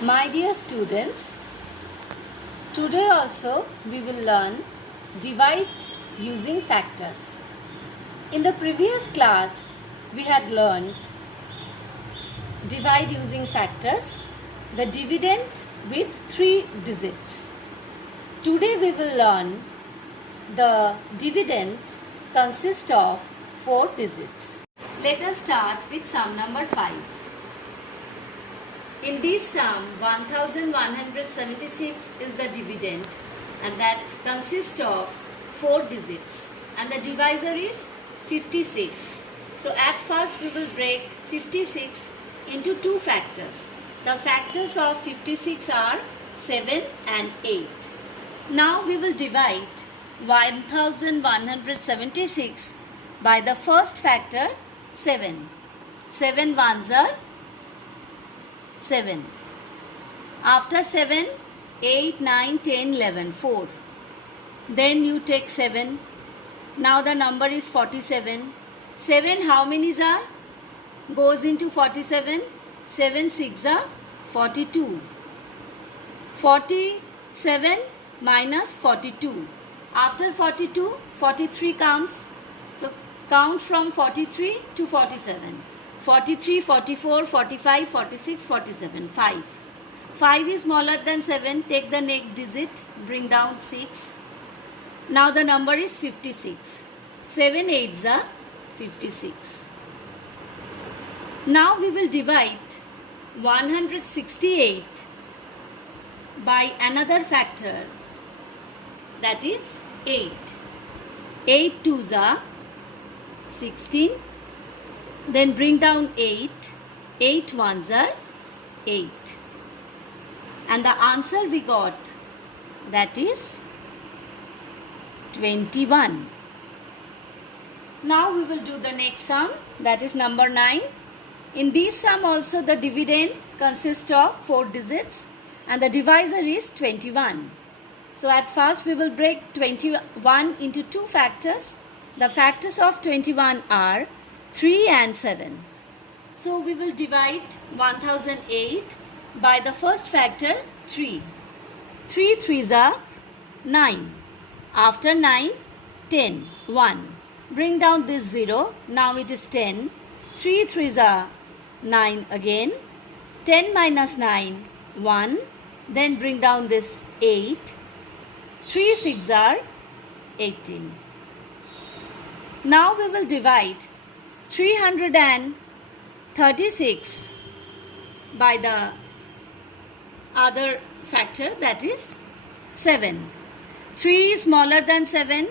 My dear students, today also we will learn divide using factors. In the previous class, we had learned divide using factors, the dividend with 3 digits. Today we will learn the dividend consists of 4 digits. Let us start with sum number 5. In this sum, 1176 is the dividend and that consists of 4 digits and the divisor is 56. So at first we will break 56 into 2 factors. The factors of 56 are 7 and 8. Now we will divide 1176 by the first factor 7. 7 ones are 7. After 7, 8, 9, 10, 11, 4. Then you take 7. Now the number is 47. 7 how many are? Goes into 47. 7 6 are 42. 47 minus 42. After 42, 43 comes. So count from 43 to 47. 43, 44, 45, 46, 47, 5. 5 is smaller than 7. Take the next digit, bring down 6. Now the number is 56. 7 8s are 56. Now we will divide 168 by another factor, that is 8. 8 2s are 16. Then bring down 8. 8 ones are 8. And the answer we got, that is 21. Now we will do the next sum, that is number 9. In this sum also the dividend consists of 4 digits and the divisor is 21. So at first we will break 21 into 2 factors. The factors of 21 are 3 and 7. So we will divide 1008 by the first factor 3. 3 3s are 9. After 9, 10, 1. Bring down this 0. Now it is 10. 3 3s are 9 again. 10 minus 9, 1. Then bring down this 8. 3 6 are 18. Now we will divide 336 by the other factor, that is 7. 3 is smaller than 7.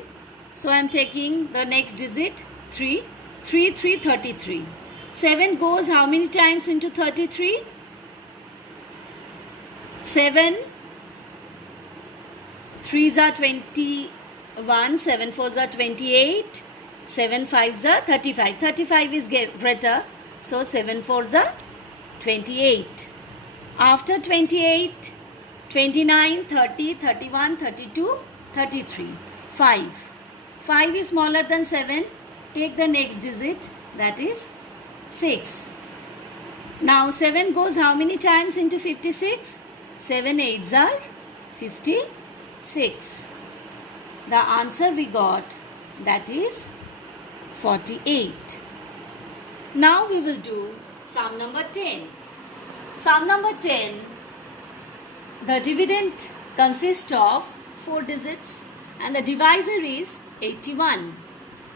So I am taking the next digit 3. 3 3 33. 7 goes how many times into 33? 7 3s are 21. 7 4s are 28. 7 5s are 35. 35 is greater. So 7 4s are 28. After 28, 29, 30, 31, 32, 33. 5. 5 is smaller than 7. Take the next digit, that is 6. Now 7 goes how many times into 56? 7 8s are 56. The answer we got, that is 48. Now we will do sum number 10. Sum number 10, the dividend consists of 4 digits and the divisor is 81.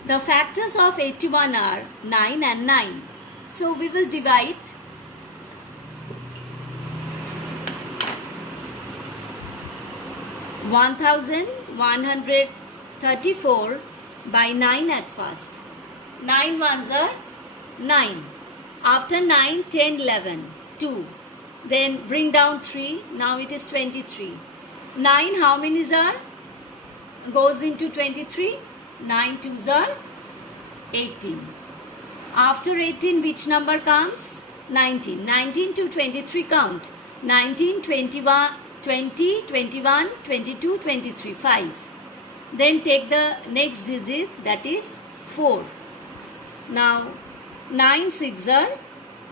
The factors of 81 are 9 and 9. So we will divide 1134 by 9 at first. 9 ones are 9. After 9, 10, 11, 2. Then bring down 3. Now it is 23. 9 how many are? Goes into 23. 9 2s are 18. After 18, which number comes? 19. 19 to 23 count. 19, 21, 20, 21, 22, 23, 5. Then take the next digit, that is 4. Now 9 6 are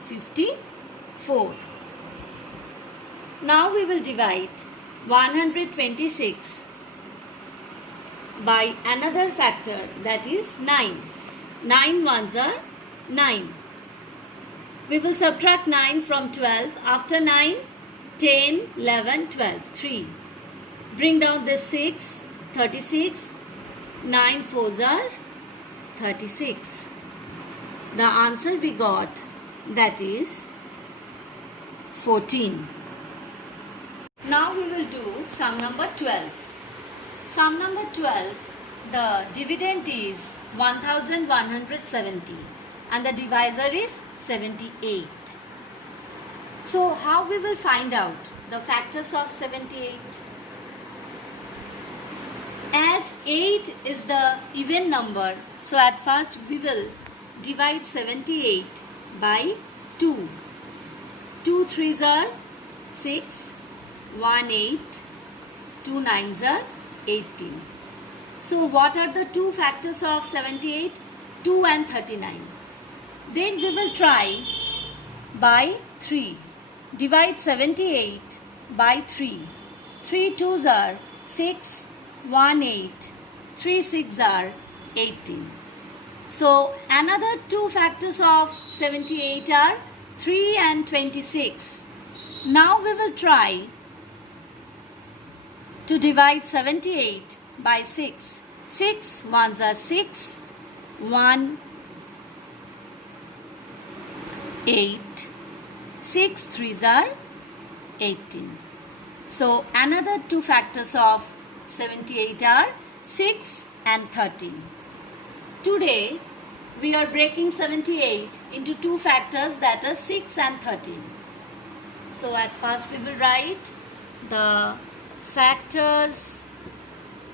54. Now we will divide 126 by another factor, that is 9. 9 ones are 9. We will subtract 9 from 12. After 9, 10, 11, 12, 3. Bring down this 6, 36. 9 fours are 36. The answer we got, that is 14. Now we will do sum number 12. Sum number 12, the dividend is 1170 and the divisor is 78. So how we will find out the factors of 78? As 8 is the even number, so at first we will divide 78 by 2. 2 3s are 6, 1 8, 2 9s are 18. So what are the two factors of 78? 2 and 39. Then we will try by 3. Divide 78 by 3. 3 2s are 6, 1 8, 3 6 are 18. So another two factors of 78 are 3 and 26. Now we will try to divide 78 by 6. 6 1s are 6, 1 8, 6 3s are 18. So another two factors of 78 are 6 and 13. Today we are breaking 78 into two factors, that are 6 and 13. So at first we will write the factors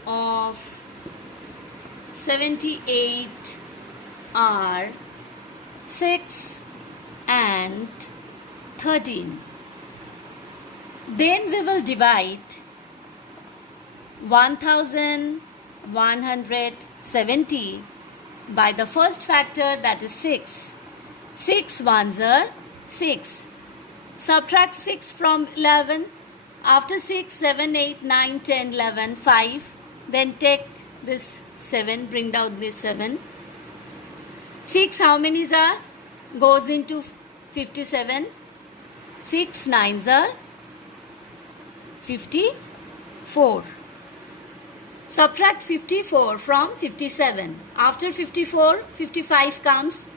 of 78 are 6 and 13. Then we will divide 1170 by the first factor, that is 6. 6 1s are 6. Subtract 6 from 11. After 6, 7, 8, 9, 10, 11, 5. Then take this 7, bring down this 7. 6 how many are? Goes into 57. 6 9s are 54. Subtract 54 from 57. After 54, 55 comes.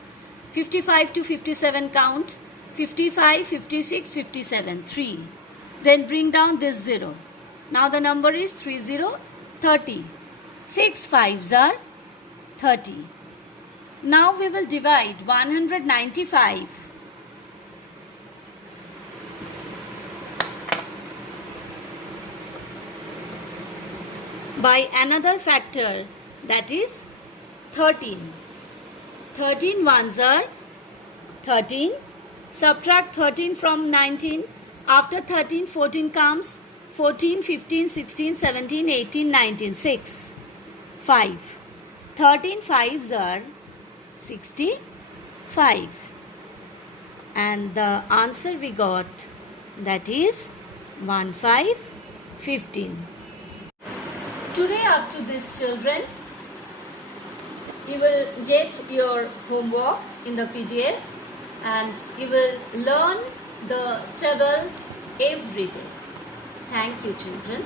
55 to 57 count. 55, 56, 57, 3. Then bring down this 0. Now the number is 30, 30. 6 5s are 30. Now we will divide 195 by another factor, that is 13. 13 1s are 13. Subtract 13 from 19. After 13, 14 comes. 14, 15, 16, 17, 18, 19, 6. 5. 13 5s are 65. And the answer we got, that is 1 5 15. Today up to this, children, you will get your homework in the PDF and you will learn the tables every day. Thank you, children.